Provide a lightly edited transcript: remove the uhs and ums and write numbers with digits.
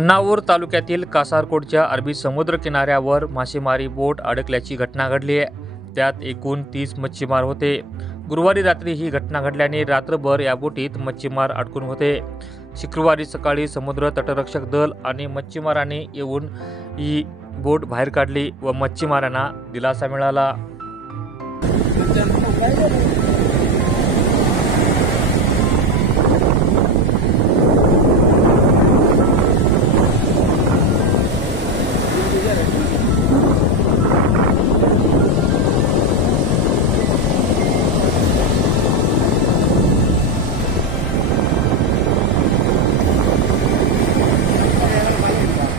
होन्नावर तालुक्यातील कासारकोटच्या अरबी समुद्र किनाऱ्यावर मासेमारी बोट अडकल्याची घटना घडली आहे। त्यात एकूण 30 मच्छीमार होते। गुरुवारी रात्री ही घटना घडल्याने रात्रभर या बोटीत मच्छीमार अडकून होते। शुक्रवारी सकाळी समुद्र तटरक्षक दल आणि मच्छीमारांनी येऊन ही बोट बाहेर काढली व मच्छीमारांना दिलासा मिळाला।